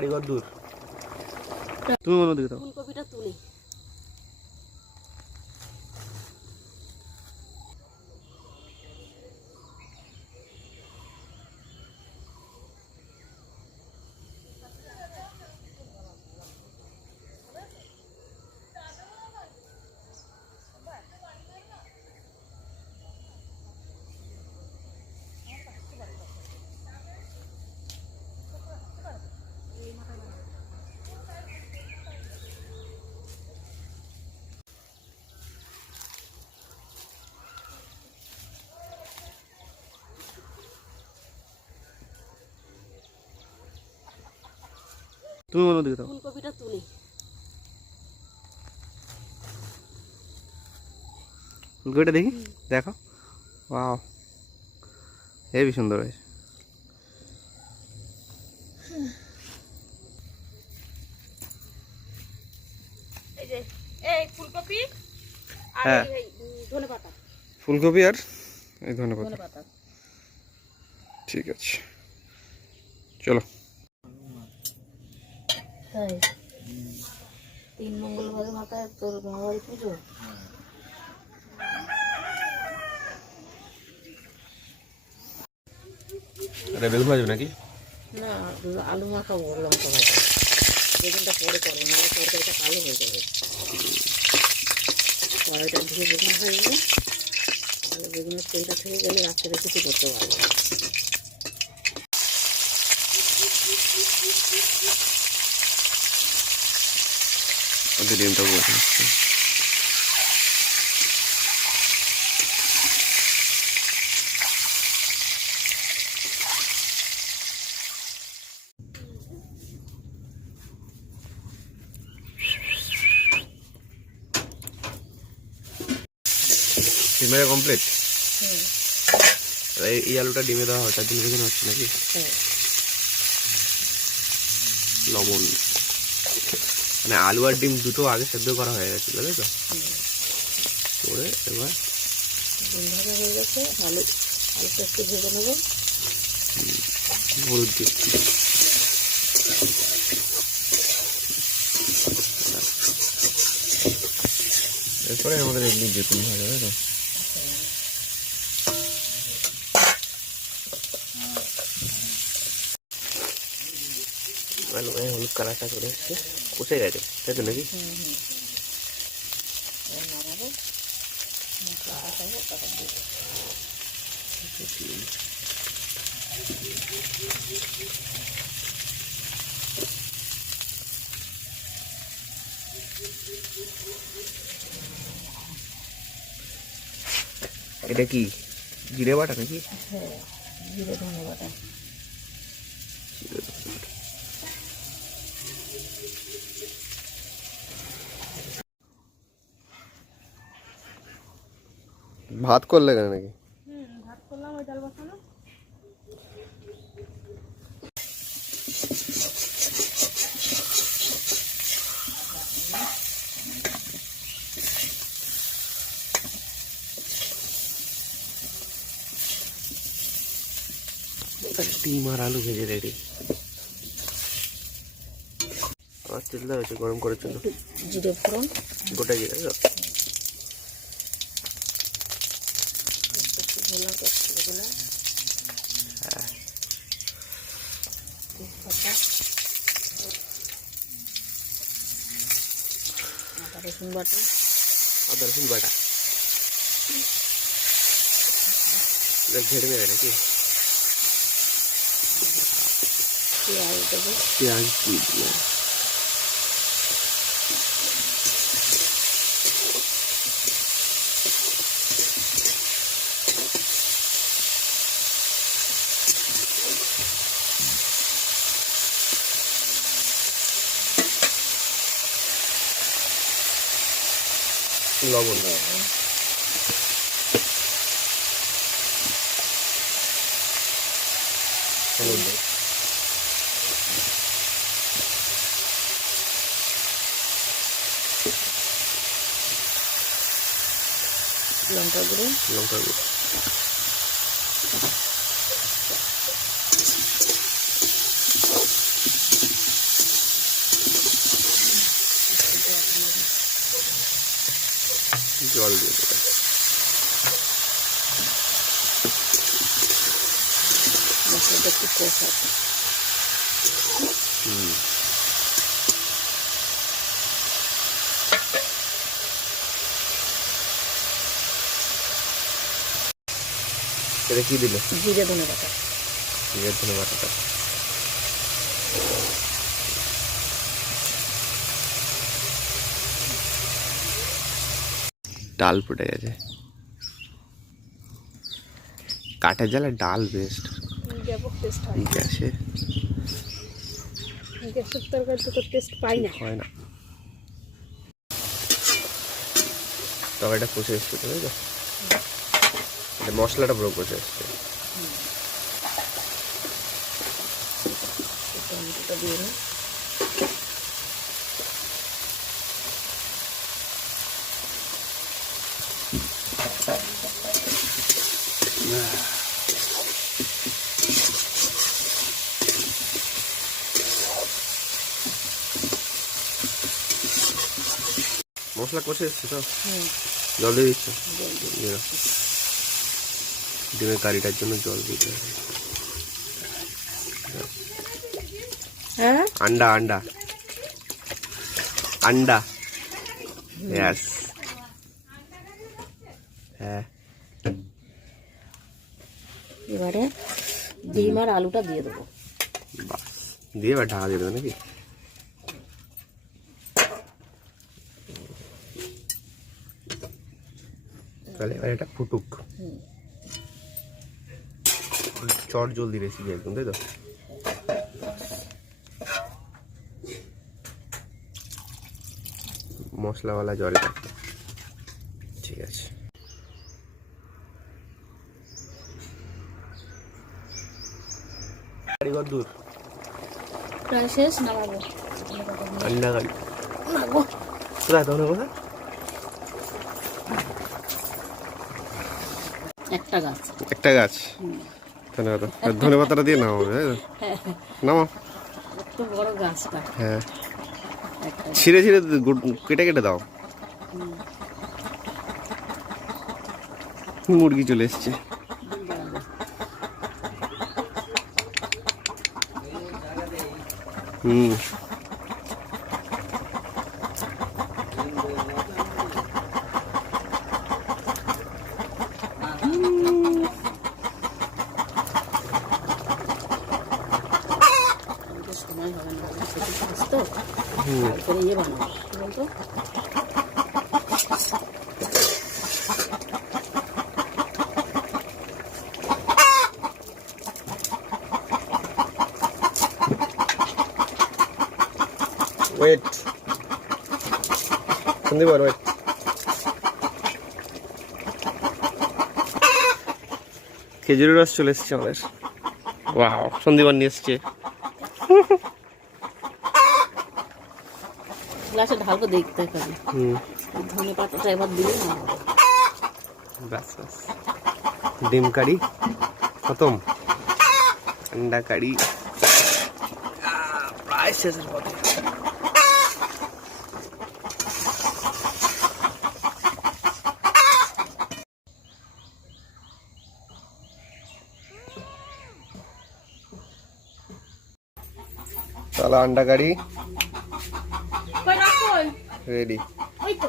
বাড়িঘর দূর। তুমি মনে দিকে ফুলকপিটা তুলি। তুমি মনে দিকে দাও ফুলকপিটা তুলি। ফুলকপিটা দেখি দেখো। ওয়াও হেবি সুন্দর হয়েছে। ফুলকপি আর হ্যাঁ। এই ফুলকপি আর এই ঠিক আছে। চলো। তাই তিন মঙ্গলবারের মাথায় তোর বাবারি পুজো? বেগুন ভাজবে নাকি? না আলু মাখাবো লঙ্কা ভাজা বেগুনটা পরে করো না তরকারিটা কালো হয়ে যাবে। কড়াইটা ধুয়ে বেগুন হয়ে গেলে বেগুনের তেলটা থেকে গেলে রাত্রে কিছু করতে পারব ওদের ডিমটা বসে ডিমের কমপ্লিট এই আলুটা ডিমে দেওয়া হয় তার জন্য হচ্ছে নাকি? লবণ। মানে আলু আর ডিম দুটো আগে সেদ্ধ করা হয়ে গেছিল তাই তো? করে এবার ভাজা হয়ে গেছে আলু আলুটা একটু ভেজে নেব। হলুদ এরপরে আমাদের এমনি ভাজা তাই তো? আলু হলুদ কালারটা করে এসছে। কষে গেছে তাই তো নাকি। এটা কি জিরে বাটা নাকি? হ্যাঁ জিরে ধনে বাটা। ভাত করলে কেন নাকি? হুম ভাত করলাম ওই ডাল বসানো ডিম আর আলু ভেজে রেডি আমার তেল দেওয়া হয়েছে গরম করার জন্য। একটু জিরে ফোড়ন। গোটা জিরে झोला को लगना आटा रसुन बाटा आधा रसुन बाटा घेड़ में है। कि प्याज। प्याज की दिया। হ্যাঁ তেজপাতা আদা রসুন বাটা আদা রসুন বাটা এটা ঘেটে নেবে নাকি পেঁয়াজ দেবো পেঁয়াজ দিয়ে দিয়ে লবণ হলুদ দেব। লঙ্কা গুঁড়ো লঙ্কা গুঁড়ো জল দিয়ে দেবে মশলাটা একটু কষাতে হুম এটা কি দিলে জিরে ধনে বাটা জিরের ধনে বাটাটা ডাল ফুটে গেছে। কাঠের জ্বালা ডাল বেস্ট গ্যাসে। গ্যাসের তরকারি তো টেস্ট পাই না। হয় না। তরকারিটা কষে এসছে তো তাই এটা মশলাটা পুরো কষে এসছে। টমেটোটা দিয়ে মশলা কষে এসছে তো? জল দিয়ে দিচ্ছ। ডিমের কারিটার জন্য জল দিতে হ্যাঁ? আন্ডা আন্ডা। আন্ডা। ইয়াস হ্যাঁ। এবারে ডিম আর আলুটা দিয়ে দেবো। বাস দিয়ে এবার ঢাকা দিয়ে দেবে নাকি? তাহলে এবার এটা ফুটুক। চট জলদি রেসিপি একদম তাই তো? মশলাওয়ালা জলটা ঠিক আছে। কারিগর দূর? প্রায় শেষ নামাবো। গাড়ি। নামাবো। কোথায়? তখন কোথায় একটা গাছ। একটা গাছ? ধন্যবাদ। ধনে পাতাটা দিয়ে নাও তো নামো একটু বড় গাছটা। হ্যাঁ। ছিঁড়ে ছিঁড়ে কেটে কেটে দাও। মুরগি চলে এসছে। হুম আমাদের সময় হবে না তো খেজুরের রস চলে এসছে আমাদের। ওয়াও সন্দীপন নিয়ে এসছে। গ্লাসে ঢালবো দেখতে হবে হুম। ধনে পাতাটা এবার দিলে না। হবে। ব্যাস ব্যাস। ডিম কারি খতম। আন্ডা কারি। আহ, প্রায় শেষের পথে। চলো আন্ডা কারি। রেডি ওই তো